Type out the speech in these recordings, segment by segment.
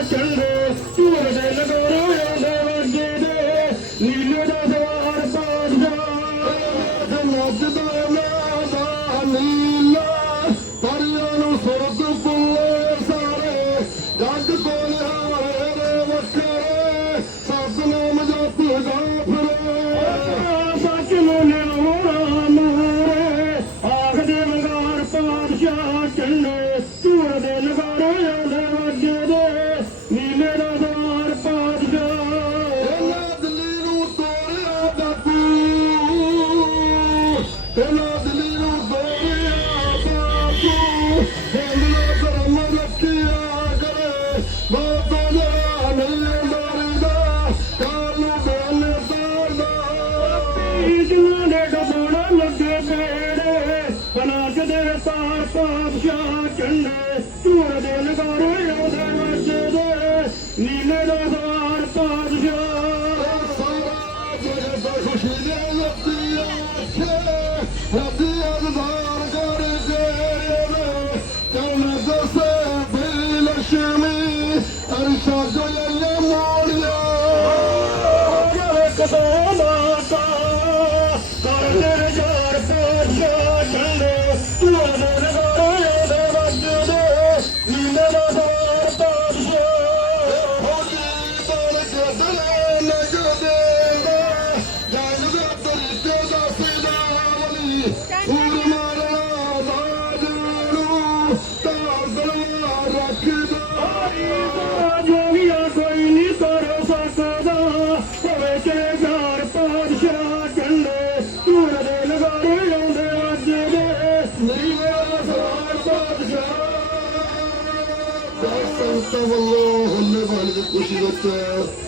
Thank you. ದೇವ ಸಾಪ ಚಂದ ತೂರ ದೇವ ಗಾರೋ ದೇವ ಚೇದ ನೀಲ ದಾರ ಸಾಧ ಖುಷಿ ರಬ್ಬಿ ಅದಾರ ಗಾರೆ ಕರ್ಮದ ಸೇ ಲಕ್ಷ್ಮಿ ಅರ್ಷ ಜೊಲ್ಲ ಮೋಡಿಯ ile gözümde Yaylıdır cezasıyla Ali Uğurlara dağdırı Dağdırı rakıda Ayda ceviya soylu sarı fasada Ve kezar padişah geldi Dura deli garı yandı azide Niye sar padişah Estağfurullah, Allah validek koşu doktor.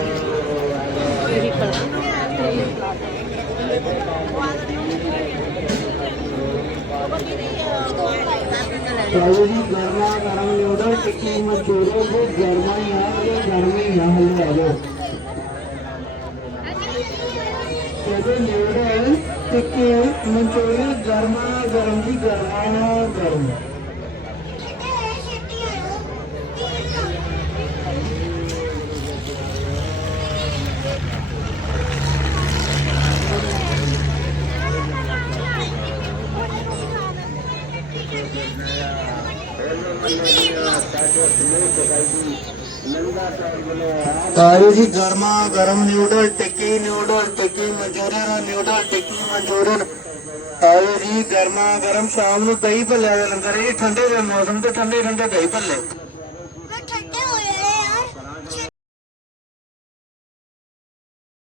गर्मा गरमा गरम नूडल टिक्की मचूरियों को गरमा यहाँ के गर्मी यहाँ ले आओ जैसे नूडल टिक्की मंचूरियन गरमा गरम की गरमा गरम ਆਇਓ ਜੀ, ਗਰਮਾ ਗਰਮ noodle, tikki noodle, tikki Manchurian, noodle, tikki Manchurian. ਆਇਓ ਜੀ, ਗਰਮਾ ਗਰਮ ਸ਼ਾਮ ਨੂੰ ਦਹੀਂ ਭੱਲਿਆ ਦਾ ਲੰਗਰ, ਇਹ ਠੰਡੇ ਦੇ ਮੌਸਮ ਤੇ ਠੰਡੇ ਠੰਡੇ ਦਹੀਂ ਭੱਲੇ।